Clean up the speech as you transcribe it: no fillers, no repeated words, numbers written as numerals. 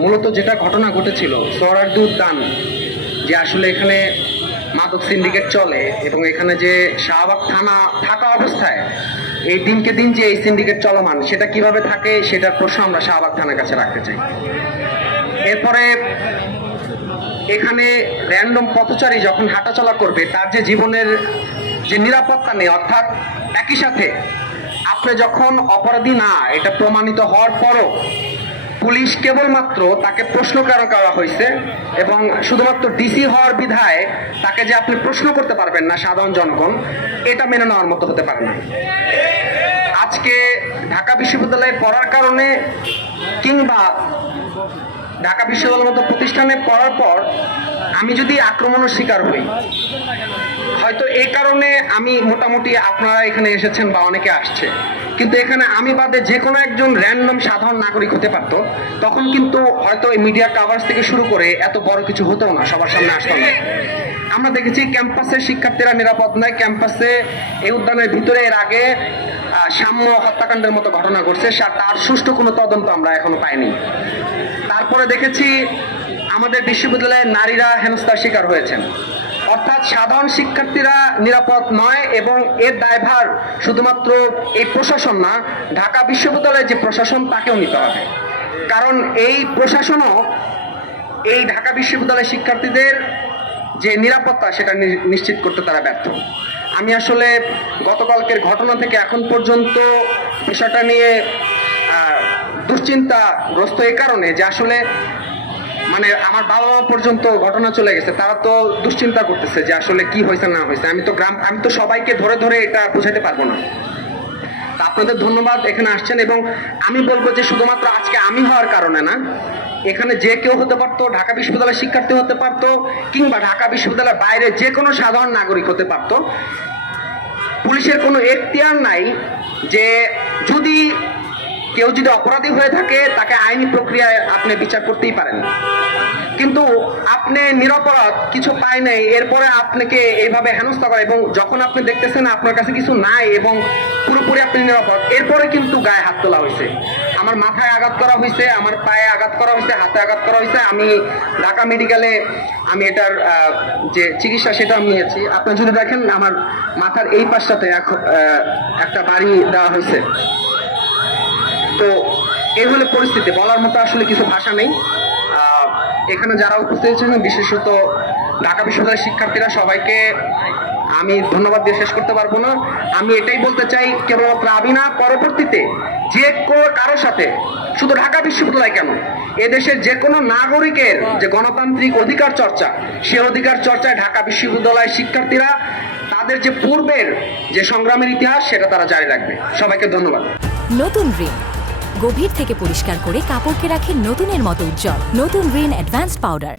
মূলত যেটা ঘটনা ঘটেছিল সোহরাওয়ার্দী উদ্যান, যে আসলে এখানে মাদক সিন্ডিকেট চলে এবং এখানে যে শাহবাগ থানা থাকা অবস্থায় এই দিনকে দিন যে এই সিন্ডিকেট চলমান, সেটা কিভাবে থাকে সেটার প্রশ্ন আমরা শাহবাগ থানার কাছে রাখতে চাই। এরপরে এখানে র্যান্ডম পথচারী যখন হাঁটাচলা করবে, তার যে জীবনের যে নিরাপত্তা নেই, অর্থাৎ একই সাথে আপনি যখন অপরাধী না এটা প্রমাণিত হওয়ার পরও পুলিশ কেবলমাত্র তাকে প্রশ্ন করা হয়েছে এবং শুধুমাত্র ডিসি হওয়ার বিধায় তাকে যে আপনি প্রশ্ন করতে পারবেন না সাধারণ জনগণ, এটা মেনে নেওয়ার মতো হতে পারে না। আজকে ঢাকা বিশ্ববিদ্যালয়ে পড়ার কারণে কিংবা ঢাকা বিশ্ববিদ্যালয়ের মতো প্রতিষ্ঠানে পড়ার পর আমি যদি আক্রমণের শিকার হই, হয়তো এই কারণে আমি মোটামুটি আপনারা এখানে এসেছেন বা অনেকে আসছে, কিন্তু এখানে আমি বাদে যে কোনো একজন র্যান্ডম সাধারণ নাগরিক হতে পারতো, তখন কিন্তু হয়তো এই মিডিয়া কাভারেজ থেকে শুরু করে এত বড় কিছু হতো না, সবার সামনে আসতো না। আমরা দেখেছি ক্যাম্পাসের শিক্ষার্থীরা নিরাপদ নয়, ক্যাম্পাসে এই উদ্যানের ভিতরে এর আগে সাম্য হত্যাকাণ্ডের মতো ঘটনা ঘটছে, তার সুষ্ঠু কোনো তদন্ত আমরা এখনো পাইনি। তারপরে দেখেছি আমাদের বিশ্ববিদ্যালয়ের নারীরা হেনস্থার শিকার হয়েছেন, অর্থাৎ সাধারণ শিক্ষার্থীরা নিরাপদ নয় এবং এর দায়ভার শুধুমাত্র এই প্রশাসন না, ঢাকা বিশ্ববিদ্যালয়ের যে প্রশাসন তাকেও নিতে হবে। কারণ এই প্রশাসনও এই ঢাকা বিশ্ববিদ্যালয়ের শিক্ষার্থীদের যে নিরাপত্তা সেটা নিশ্চিত করতে তারা ব্যর্থ। আমি আসলে গতকালকের ঘটনা থেকে এখন পর্যন্ত বিষয়টা নিয়ে দুশ্চিন্তাগ্রস্ত এই কারণে যে আসলে মানে আমার বাবা মা পর্যন্ত ঘটনা চলে গেছে, তারা তো দুশ্চিন্তা করতেছে যে আসলে কি হয়েছে না হয়েছে। আমি তো সবাইকে ধরে ধরে এটা বোঝাতে পারবো না। তা আপনাদের ধন্যবাদ এখানে আসছেন, এবং আমি বলবো যে শুধুমাত্র আজকে আমি হওয়ার কারণে না, এখানে যে কেউ হতে পারতো, ঢাকা বিশ্ববিদ্যালয়ের শিক্ষার্থী হতে পারতো কিংবা ঢাকা বিশ্ববিদ্যালয়ের বাইরে যে কোনো সাধারণ নাগরিক হতে পারতো। পুলিশের কোনো এখতিয়ার নাই যে কেউ যদি অপরাধী হয়ে থাকে তাকে আইনি প্রক্রিয়ায় আপনি বিচার করতেই পারেন, কিন্তু আপনি নিরপরাধ কিছু পায় নাই এরপরে আপনাকে এইভাবে হেনস্থা করে, এবং যখন আপনি দেখতেছেন আপনার কাছে কিছু নাই এবং পুরোপুরি আপনি নিরাপদ, এরপরে কিন্তু গায়ে হাত তোলা হয়েছে। আমার মাথায় আঘাত করা হয়েছে, আমার পায়ে আঘাত করা হয়েছে, হাতে আঘাত করা হয়েছে। আমি ঢাকা মেডিকেলে আমি এটার যে চিকিৎসা সেটা আমি নিয়েছি। আপনারা যদি দেখেন আমার মাথার এই পাশটাতে একটা বাড়ি দেওয়া হয়েছে। তো এই হলে পরিস্থিতি, বলার মতো আসলে কিছু ভাষা নেই। এখানে যারা উপস্থিত হয়েছেন, বিশেষত ঢাকা বিশ্ববিদ্যালয়ের শিক্ষার্থীরা, সবাইকে আমি ধন্যবাদ দিয়ে শেষ করতে পারবো না। আমি এটাই বলতে চাই, কেবলমাত্র আমি না, পরবর্তীতে যে কারোর সাথে, শুধু ঢাকা বিশ্ববিদ্যালয় কেন, এদেশের যে কোনো নাগরিকের যে গণতান্ত্রিক অধিকার চর্চা, সে অধিকার চর্চায় ঢাকা বিশ্ববিদ্যালয়ের শিক্ষার্থীরা তাদের যে পূর্বের যে সংগ্রামের ইতিহাস সেটা তারা জারি রাখবে। সবাইকে ধন্যবাদ। নতুন রিন গভীর থেকে পরিষ্কার করে কাপড়কে রাখে নতুনের মতো উজ্জ্বল। নতুন রিন অ্যাডভান্সড পাউডার।